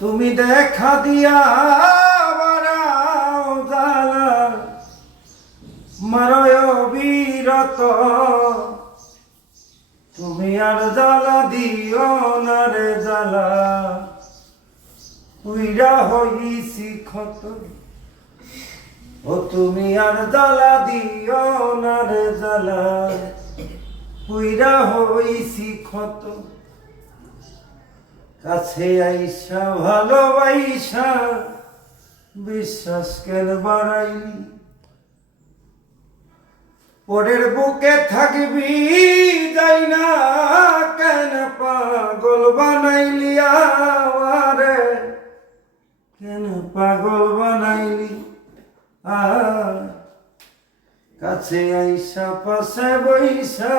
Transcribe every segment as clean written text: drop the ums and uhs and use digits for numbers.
তুমি দেখা দিয়া বাড়াও জ্বালা মারয় বিরত, তুমি আর জ্বালা দিও না রে জ্বালা উইরা হইছি ক্ষত। ও তুমি আর জ্বালা দিও না রে জ্বালা উইরা হইছি ক্ষত। কাছে আইসা ভালোবাইসা বিশ্বাস কেন বাড়াইলি, পরের বুকে থাকবি যাই না কেন পাগল বানাইলি আমারে, কেন পাগল বানাইলি। কাছে আইসা পাশে বইসা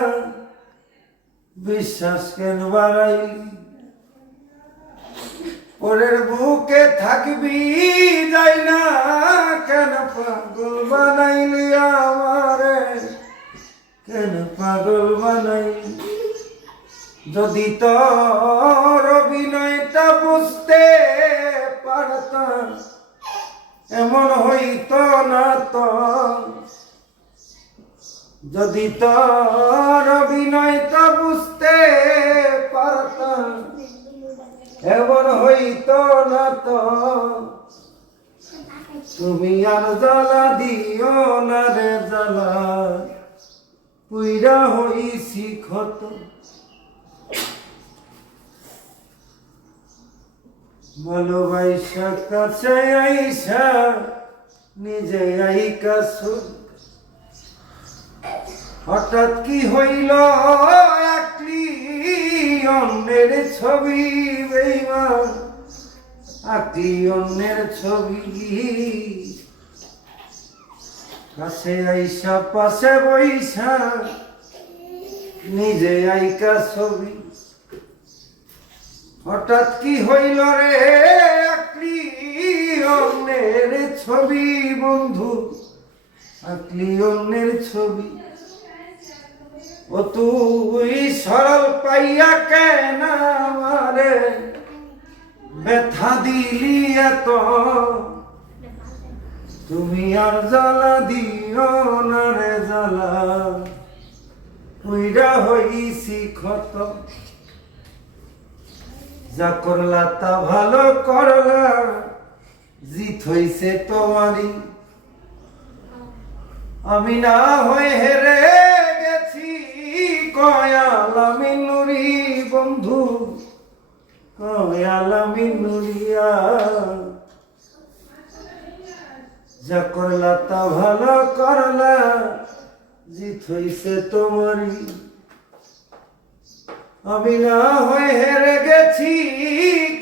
বিশ্বাস কেন বাড়াইলি, পরের বুকে থাকবি যাই না কেন পাগল বানাইলি আমারে, কেন পাগল বানাইলি। যদি তোর অভিনয়টা বুঝতে পারতাম এমন হইতো না তো, যদি তোর অভিনয়টা বুঝতে পারতাম এমন হইতো না তো। তুমি আর জ্বালা দিও না রে জ্বালা পুইরা হইছি ক্ষত। ভালোবাসা কাছে আইসা নিজে আইকাছ, হঠাৎ কি হইল একলি অন্যের ছবি বেইমান, আঁকি অন্যের ছবি। কাছে আইসা পাশে বইসা নিজে আইকা ছবি, হঠাৎ কি হইল রে আঁকলি অন্যের ছবি বন্ধু, আঁকলি অন্যের ছবি। ও তুই সরল পাইয়া কেন আমারে ব্যথা দিলি এত, তুমি আর জ্বালা দিও না রে জ্বালা উইরা হইছি ক্ষত। যা করলা তা ভালো করলা জিত হইছে তোমারই, আমি না হয়ে হেরে গেছি কয়ালামি নুরি বন্ধু, কয়ালামি নুরিয়া। যা করলা তা ভালো করলা জিত হইছে তোমারই, আমি না হয়ে হেরে গেছি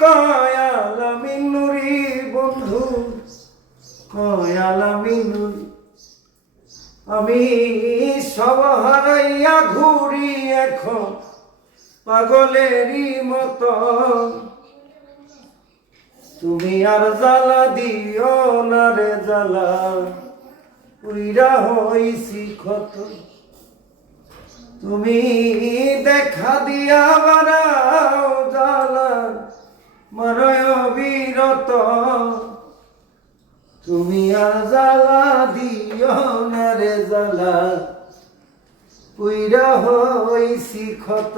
কয়ালামি নুরি বন্ধু, কয়ালামি নুরি। আমি সব হারাইয়া ঘুরি এখন পাগলেরই মতো, তুমি আর জ্বালা দিও না রে জ্বালা উইরা হইছি ক্ষত। তুমি দেখা দিয়া বাড়াও জ্বালা মারয় বিরত, তুমি আর জ্বালা দিও না রে জ্বালা উইরা হইছি ক্ষত।